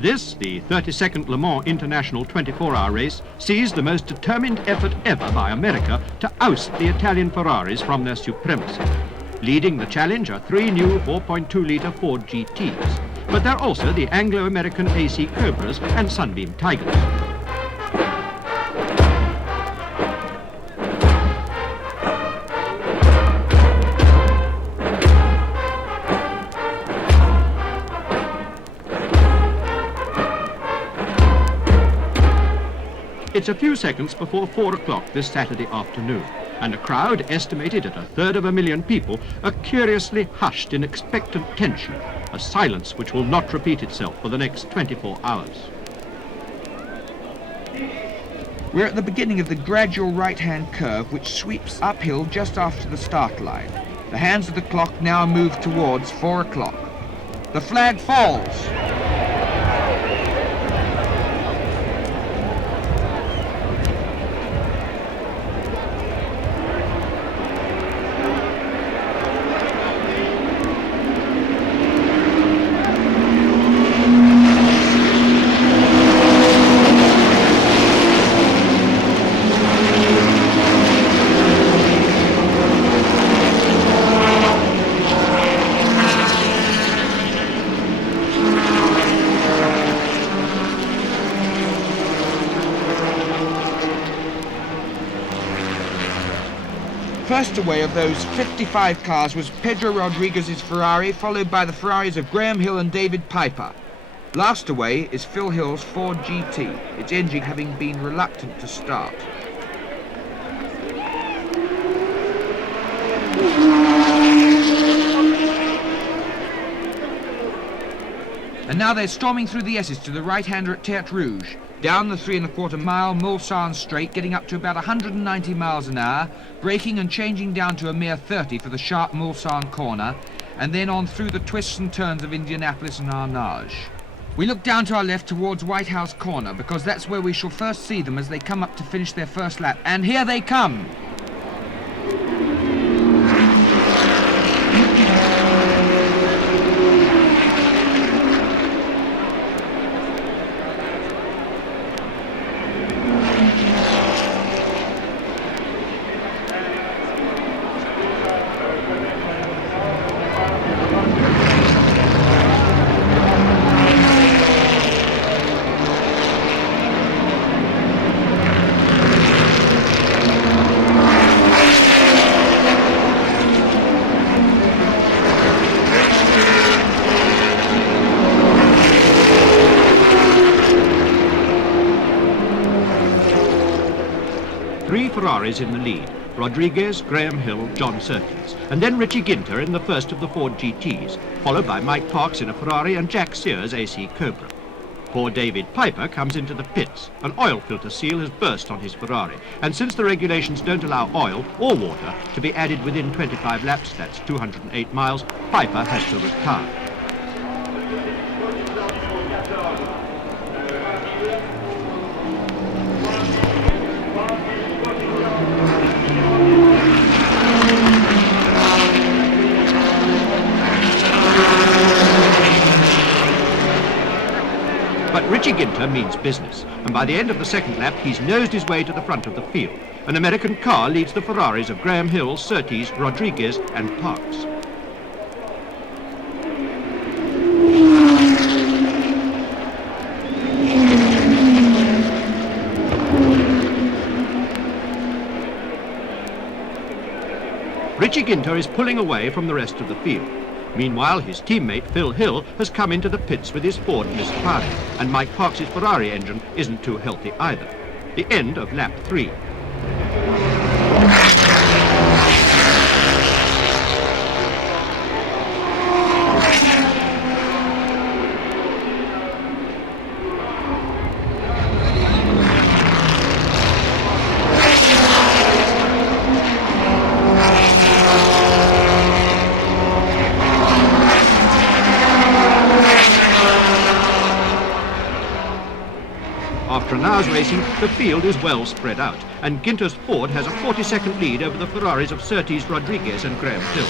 This, the 32nd Le Mans International 24-hour race, sees the most determined effort ever by America to oust the Italian Ferraris from their supremacy. Leading the challenge are three new 4.2-litre Ford GTs, but they're also the Anglo-American AC Cobras and Sunbeam Tigers. It's a few seconds before 4 o'clock this Saturday afternoon, and a crowd estimated at 250,000 people are curiously hushed in expectant tension, a silence which will not repeat itself for the next 24 hours. We're at the beginning of the gradual right-hand curve which sweeps uphill just after the start line. The hands of the clock now move towards 4 o'clock. The flag falls. First away of those 55 cars was Pedro Rodriguez's Ferrari, followed by the Ferraris of Graham Hill and David Piper. Last away is Phil Hill's Ford GT, its engine having been reluctant to start. And now they're storming through the S's to the right-hander at Tertre Rouge, down the 3.25-mile Mulsanne straight, getting up to about 190 miles an hour, braking and changing down to a mere 30 for the sharp Mulsanne corner, and then on through the twists and turns of Indianapolis and Arnage. We look down to our left towards White House Corner, because that's where we shall first see them as they come up to finish their first lap. And here they come! Three Ferraris in the lead, Rodriguez, Graham Hill, John Surtees, and then Richie Ginter in the first of the Ford GTs, followed by Mike Parks in a Ferrari and Jack Sears AC Cobra. Poor David Piper comes into the pits. An oil filter seal has burst on his Ferrari, and since the regulations don't allow oil or water to be added within 25 laps, that's 208 miles, Piper has to retire. But Richie Ginter means business, and by the end of the second lap, he's nosed his way to the front of the field. An American car leads the Ferraris of Graham Hill, Surtees, Rodriguez, and Parks. Richie Ginter is pulling away from the rest of the field. Meanwhile, his teammate Phil Hill has come into the pits with his Ford Mistral, and Mike Parks' Ferrari engine isn't too healthy either. The end of lap 3. After an hour's racing, the field is well spread out, and Ginter's Ford has a 40-second lead over the Ferraris of Surtees, Rodriguez, and Graham Hill.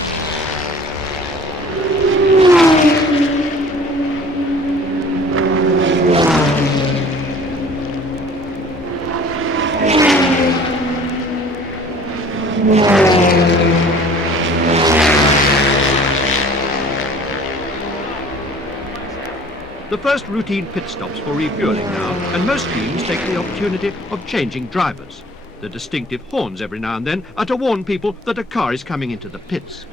The first routine pit stops for refueling now, and most teams take the opportunity of changing drivers. The distinctive horns every now and then are to warn people that a car is coming into the pits.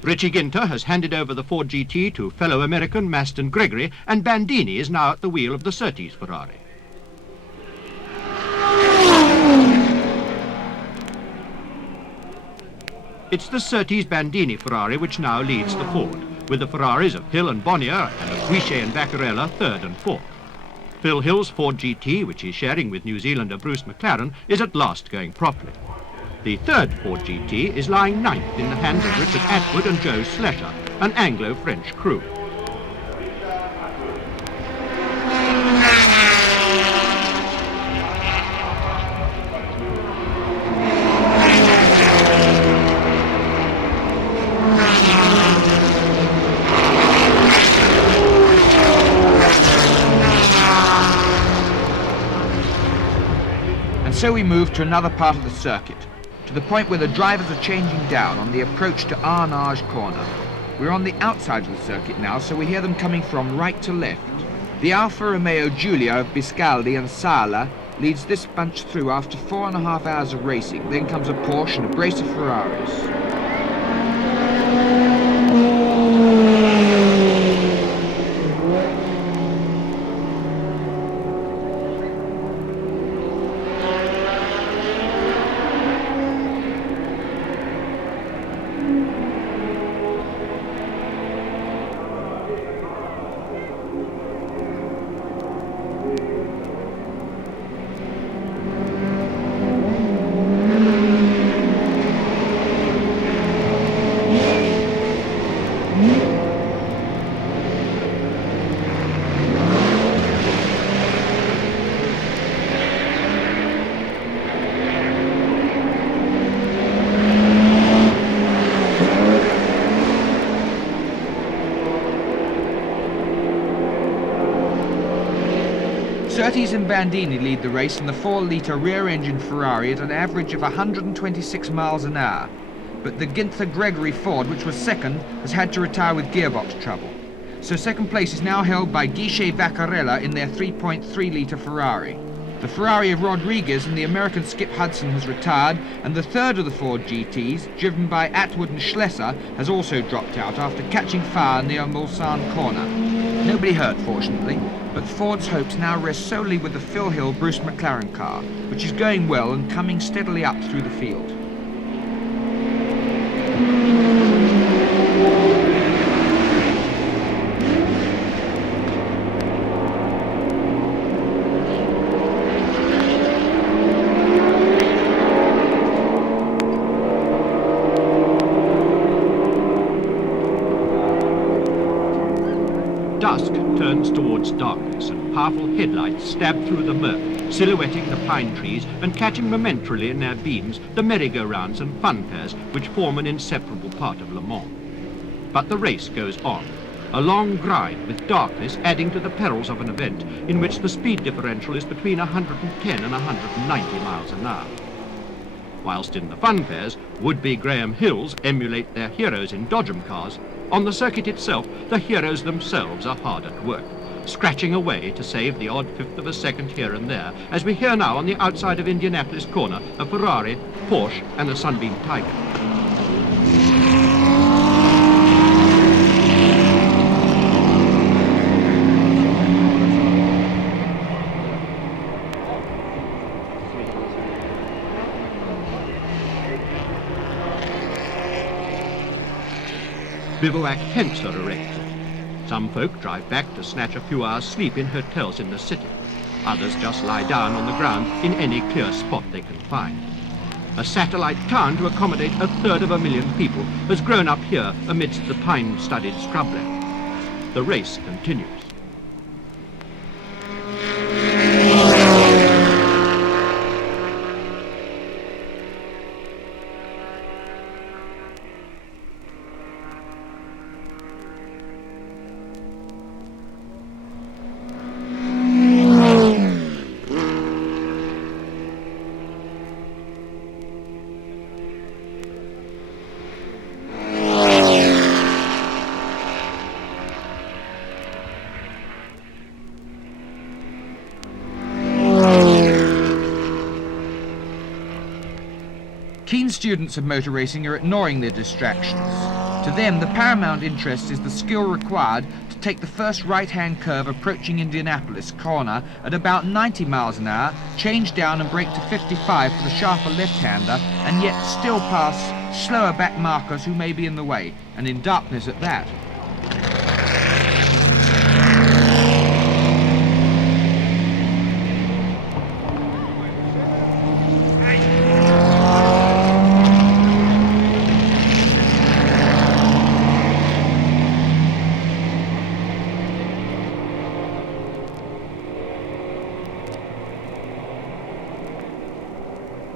Richie Ginter has handed over the Ford GT to fellow American Maston Gregory, and Bandini is now at the wheel of the Surtees Ferrari. It's the Surtees Bandini Ferrari which now leads the Ford, with the Ferraris of Hill and Bonnier and of Guichet and Vaccarella third and fourth. Phil Hill's Ford GT, which he's sharing with New Zealander Bruce McLaren, is at last going properly. The third Ford GT is lying ninth in the hands of Richard Atwood and Joe Slesher, an Anglo-French crew. And so we move to another part of the circuit, to the point where the drivers are changing down on the approach to Arnage Corner. We're on the outside of the circuit now, so we hear them coming from right to left. The Alfa Romeo Giulia of Biscaldi and Sala leads this bunch through after 4.5 hours of racing. Then comes a Porsche and a brace of Ferraris. Surtees and Bandini lead the race in the 4-litre rear-engine Ferrari at an average of 126 miles an hour. But the Ginther Gregory Ford, which was second, has had to retire with gearbox trouble. So second place is now held by Guichet Vaccarella in their 3.3-litre Ferrari. The Ferrari of Rodriguez and the American Skip Hudson has retired, and the third of the Ford GTs, driven by Atwood and Schlesser, has also dropped out after catching fire near Mulsanne Corner. Nobody hurt, fortunately, but Ford's hopes now rest solely with the Phil Hill Bruce McLaren car, which is going well and coming steadily up through the field. Dusk turns towards darkness, and powerful headlights stab through the murk, silhouetting the pine trees and catching momentarily in their beams the merry-go-rounds and funfairs which form an inseparable part of Le Mans. But the race goes on, a long grind with darkness adding to the perils of an event in which the speed differential is between 110 and 190 miles an hour. Whilst in the funfairs, would-be Graham Hills emulate their heroes in Dodgem cars, on the circuit itself, the heroes themselves are hard at work, scratching away to save the odd fifth of a second here and there, as we hear now on the outside of Indianapolis Corner, a Ferrari, Porsche and a Sunbeam Tiger. bivouac tents are erected. Some folk drive back to snatch a few hours' sleep in hotels in the city. Others just lie down on the ground in any clear spot they can find. A satellite town to accommodate 1/3 people has grown up here amidst the pine-studded scrubland. The race continues. Keen students of motor racing are ignoring their distractions. To them, the paramount interest is the skill required to take the first right-hand curve approaching Indianapolis corner at about 90 miles an hour, change down and brake to 55 for the sharper left-hander, and yet still pass slower back markers who may be in the way, and in darkness at that.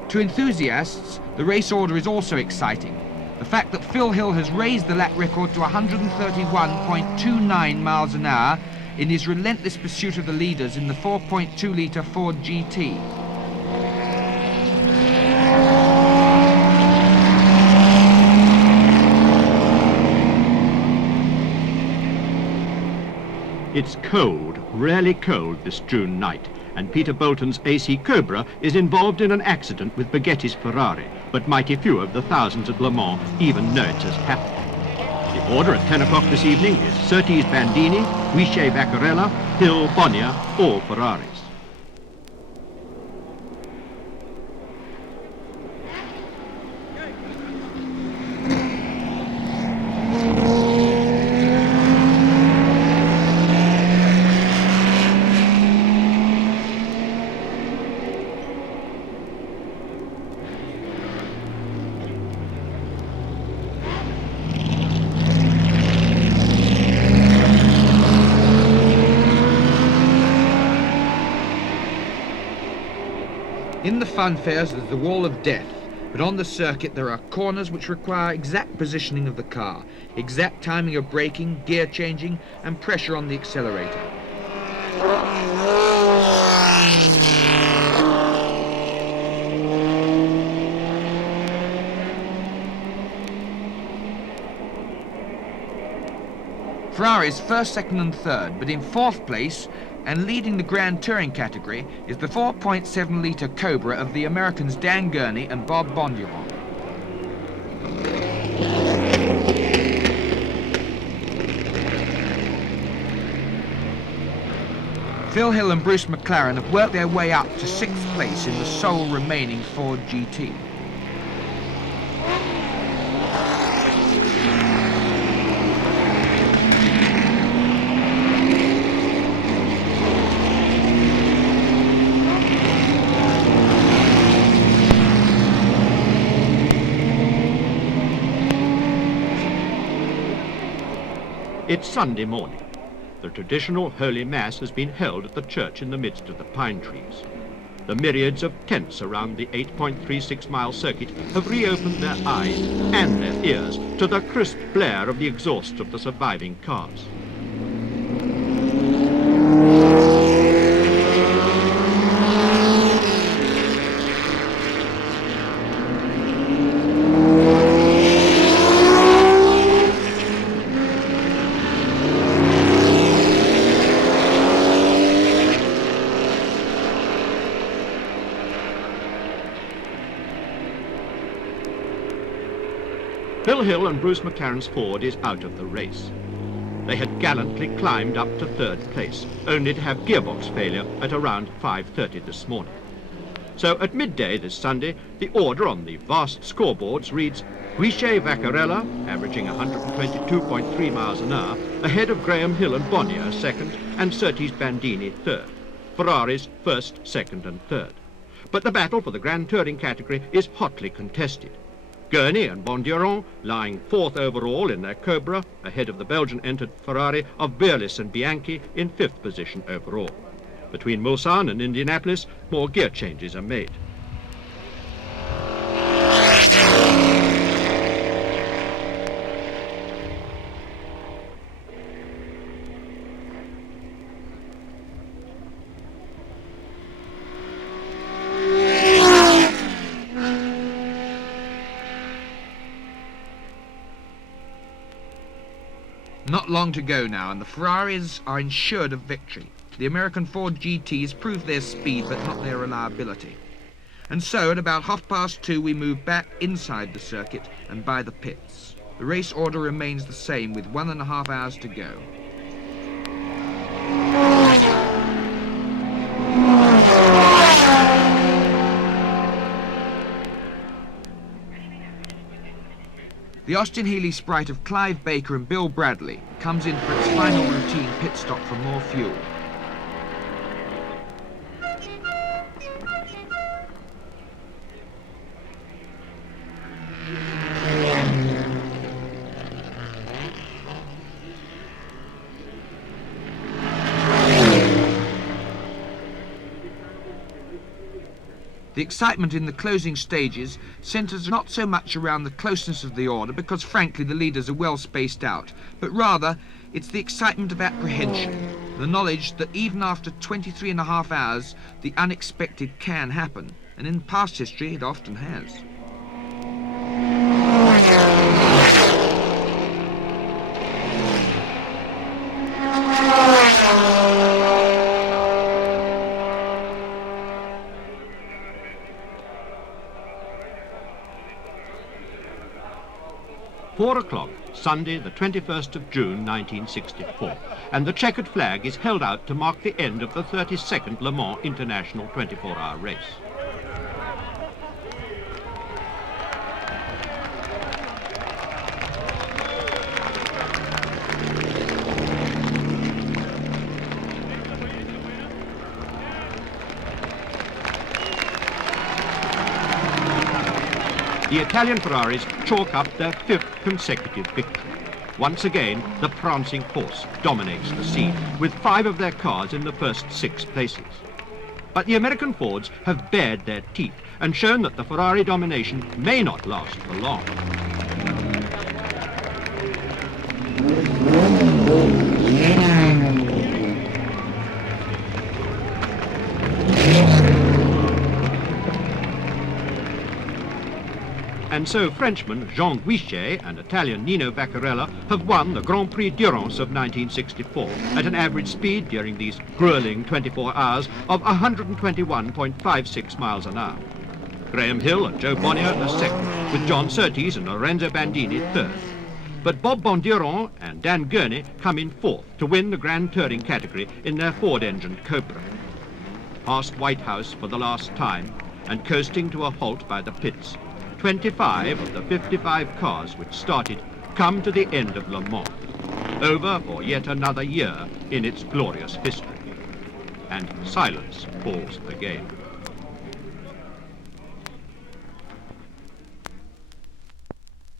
To enthusiasts, the race order is also exciting. The fact that Phil Hill has raised the lap record to 131.29 miles an hour in his relentless pursuit of the leaders in the 4.2-litre Ford GT. It's cold, rarely cold this June night, and Peter Bolton's AC Cobra is involved in an accident with Baghetti's Ferrari, but mighty few of the thousands at Le Mans even know it has happened. The order at 10 o'clock this evening is Surtees Bandini, Guichet Vaccarella, Hill Bonnier, all Ferraris. In the funfairs there's the wall of death, but on the circuit there are corners which require exact positioning of the car, exact timing of braking, gear changing, and pressure on the accelerator. Ferrari's first, second and third, but in fourth place and leading the Grand Touring category is the 4.7-litre Cobra of the Americans Dan Gurney and Bob Bondurant. Phil Hill and Bruce McLaren have worked their way up to sixth place in the sole remaining Ford GT. It's Sunday morning. The traditional Holy Mass has been held at the church in the midst of the pine trees. The myriads of tents around the 8.36-mile circuit have reopened their eyes and their ears to the crisp blare of the exhaust of the surviving cars. Phil Hill and Bruce McLaren's Ford is out of the race. They had gallantly climbed up to third place, only to have gearbox failure at around 5:30 this morning. So at midday this Sunday, the order on the vast scoreboards reads Guichet-Vaccarella, averaging 122.3 miles an hour, ahead of Graham Hill and Bonnier, second, and Surtees Bandini, third. Ferraris first, second and third. But the battle for the Grand Touring category is hotly contested. Gurney and Bondurant lying fourth overall in their Cobra, ahead of the Belgian-entered Ferrari of Beerlis and Bianchi in fifth position overall. Between Mulsanne and Indianapolis, more gear changes are made. Not long to go now, and the Ferraris are ensured of victory. The American Ford GTs proved their speed, but not their reliability. And so, at about 2:30, we move back inside the circuit and by the pits. The race order remains the same, with 1.5 hours to go. The Austin Healey Sprite of Clive Baker and Bill Bradley comes in for its final routine pit stop for more fuel. The excitement in the closing stages centres not so much around the closeness of the order, because frankly the leaders are well spaced out, but rather it's the excitement of apprehension, the knowledge that even after 23.5 hours the unexpected can happen, and in past history it often has. Four o'clock, Sunday, the 21st of June, 1964, and the checkered flag is held out to mark the end of the 32nd Le Mans International 24-hour race. The Italian Ferraris chalk up their fifth consecutive victory. Once again, the prancing horse dominates the scene, with 5 of their cars in the first 6 places. But the American Fords have bared their teeth and shown that the Ferrari domination may not last for long. And so Frenchman Jean Guichet and Italian Nino Vaccarella have won the Grand Prix Durance of 1964 at an average speed during these grueling 24 hours of 121.56 miles an hour. Graham Hill and Joe Bonnier are second, with John Surtees and Lorenzo Bandini third. But Bob Bondurant and Dan Gurney come in fourth to win the Grand Touring category in their Ford-engined Cobra. Past White House for the last time and coasting to a halt by the pits, 25 of the 55 cars which started come to the end of Le Mans, over for yet another year in its glorious history. And silence falls again.